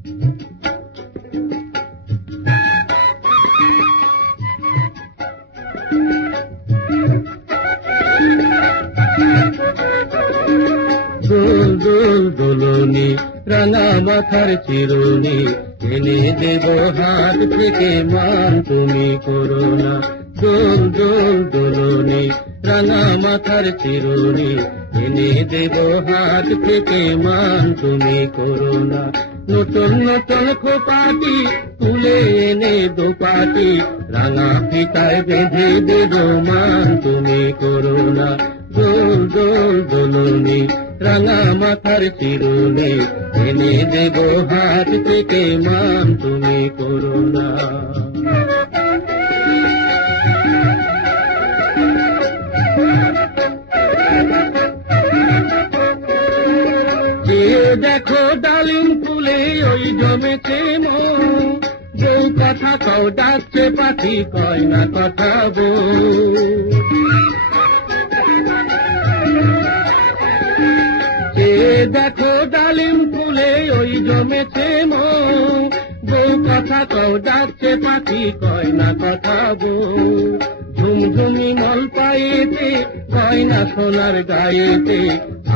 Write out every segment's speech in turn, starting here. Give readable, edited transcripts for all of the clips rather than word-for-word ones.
দোল দোল দোলনি রাঙা মাথার চিরুনি এনে দেব হাত থেকে মান তুমি করো না। দোল দোল দোলনি রাঙা মাথার চিরুনি এনে দেব হাত থেকে মান তুমি করো না। নতুন নতুন খোপাটি তুলে এনে দোপাটি রাঙা ফিতায় বেঁধে দেব মান তুমি করো না। দোল দোল দোলনি রাঙা মাথার চিরুনি এনে দেব হাত থেকে মান তুমি করো না। যে দেখো ডালিম ফুলে ওই জমেছে মন, বউ কথা কও ডাকছে পাখি কয় না কথা বউ। যে দেখো ডালিম ফুলে ওই জমেছে মন, বউ কথা কও ডাকছে পাখি কয় না কথা বউ। ঝুমঝুমি মল পায়েতে কয় না সোনার গায়েতে,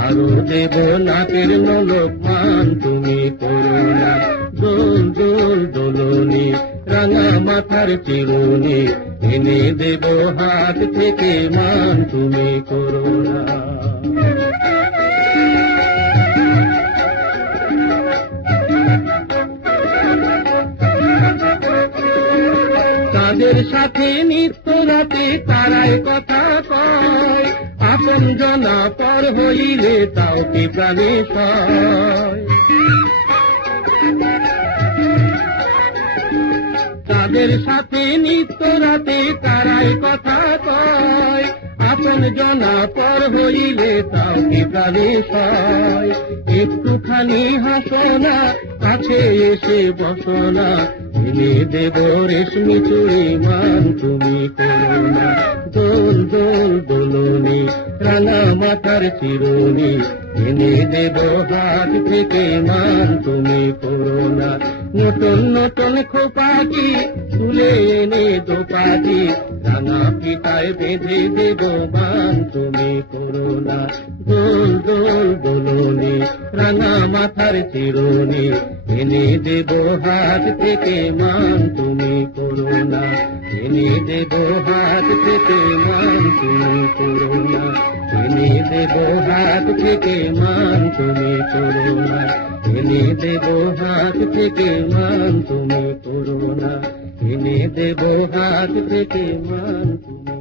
আরো দেব নাকের নলক মান তুমি করো না। দোল দোল দোলনি রাঙা মাথার চিরুনি এনে দেব হাত থেকে মান তুমি করো না। তাদের সাথে নিত্য রাতে তারাই কথা কয়, আপন জনা পর হইলে তাও কি প্রাণে সয়। তাদের সাথে নিত্য রাতে তারাই কথা কয়, আপন জনা পর হইলে তাও কি প্রাণে সয়। একটুখানি হাসো না, কাছে এসে বসো না, এনে দেব রেশমি চুড়ি মান তুমি করো না। দোল দোল দোলনি রাঙা মাথার চিরুনি এনে দেব হাত থেকে মান তুমি করো না। নতুন নতুন খোপাটি তুলে এনে দোপাটি রাঙা ফিতায় বেঁধে দেব মান তুমি করো না। দোল দোল দোলনি রাঙা মাথার চিরুনি এনে দেব হাত থেকে মান তুমি করো না। এনে দেব হাত থেকে মান তুমি করো না। এনে দেব হাত থেকে মান তুমি করো না। এনে দেব হাত থেকে মান তুমি করো না। এনে দেব হাত থেকে মান তুমি